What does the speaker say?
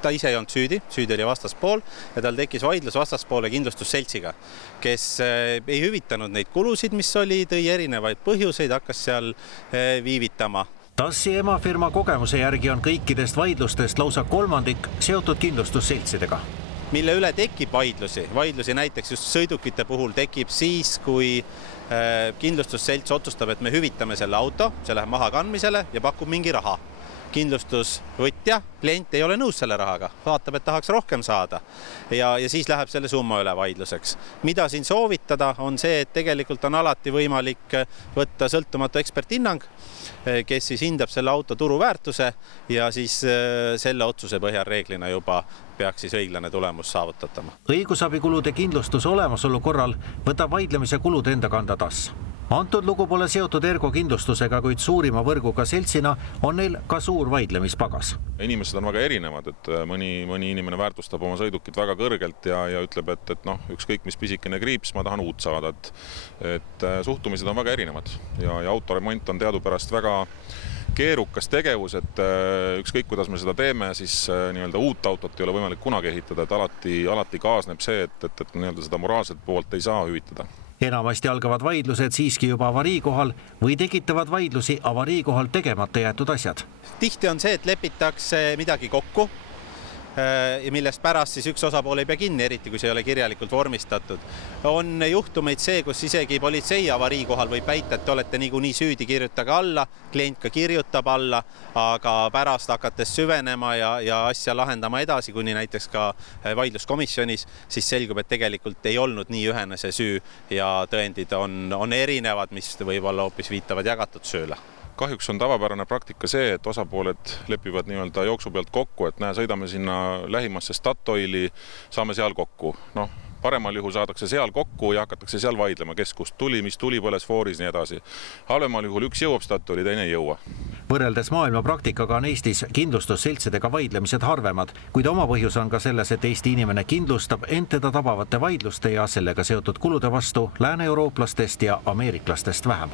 Ta ise ei olnud süüdi oli vastaspool ja tal tekkis vaidlus vastaspoole kindlustusseltsiga, kes ei hüvitanud neid kulusid, mis oli, tõi erinevaid põhjuseid, hakkas seal viivitama. TASSi emafirma kogemuse järgi on kõikidest vaidlustest lausa kolmandik seotud kindlustusseltsidega. Mille üle tekib vaidlusi näiteks just sõidukite puhul tekib siis, kui kindlustusselts otsustab, et me hüvitame selle auto, see läheb maha kandmisele ja pakub mingi raha. Kindlustusvõtja, klient ei ole nõus selle rahaga, vaatab, et tahaks rohkem saada ja siis läheb selle summa üle vaidluseks. Mida siin soovitada on see, et tegelikult on alati võimalik võtta sõltumatu eksperthinnang, kes siis hindab selle auto turuväärtuse ja siis selle otsuse põhjal reeglina juba peaks siis õiglane tulemus saavutatama. Õigusabikulude kindlustus olemasolu korral võtab vaidlemise kulud enda kanda TASS. Antud lugu pole seotud Ergo kindlustusega, kuid suurima võrguga seltsina on neil ka suur vaidlemispagas. Inimesed on väga erinevad, et mõni inimene väärtustab oma sõidukit väga kõrgelt ja ütleb, et ükskõik mis pisikene kriips, ma tahan uut saada. Et suhtumised on väga erinevad ja autoremont on teadupärast väga keerukas tegevus, et ükskõik kuidas me seda teeme, siis nii-öelda uut autot ei ole võimalik kunagi ehitada, et alati kaasneb see, et nii-öelda seda moraalset poolt ei saa hüvitada. Enamasti algavad vaidlused siiski juba avariikohal või tekitavad vaidlusi avariikohal tegemata jäetud asjad. Tihti on see, et lepitakse midagi kokku, millest pärast siis üks osapool ei pea kinni, eriti kui see ei ole kirjalikult vormistatud. On juhtumeid see, kus isegi politsei avariikohal võib väita, et te olete niikuinii süüdi, kirjutage alla, klient ka kirjutab alla, aga pärast hakates süvenema ja asja lahendama edasi, kuni näiteks ka vaidluskomisjonis, siis selgub, et tegelikult ei olnud nii ühene see süü ja tõendid on erinevad, mis võib-olla hoopis viitavad jagatud süüle. Kahjuks on tavapärane praktika see, et osapooled lepivad nii-öelda jooksu pealt kokku, et sõidame sinna lähimasse Statoili, saame seal kokku. Paremal juhul saadakse seal kokku ja hakatakse seal vaidlema, kes kust tuli, mis tuli põles fooris, nii edasi. Halvemal juhul üks jõuab Statoili, teine ei jõua. Võrreldes maailma praktikaga on Eestis kindlustusseltsidega vaidlemised harvemad, kuid oma põhjus on ka selles, et Eesti inimene kindlustab end teda tabavate vaidluste ja sellega seotud kulude vastu lääne-eurooplastest ja ameeriklastest vähem.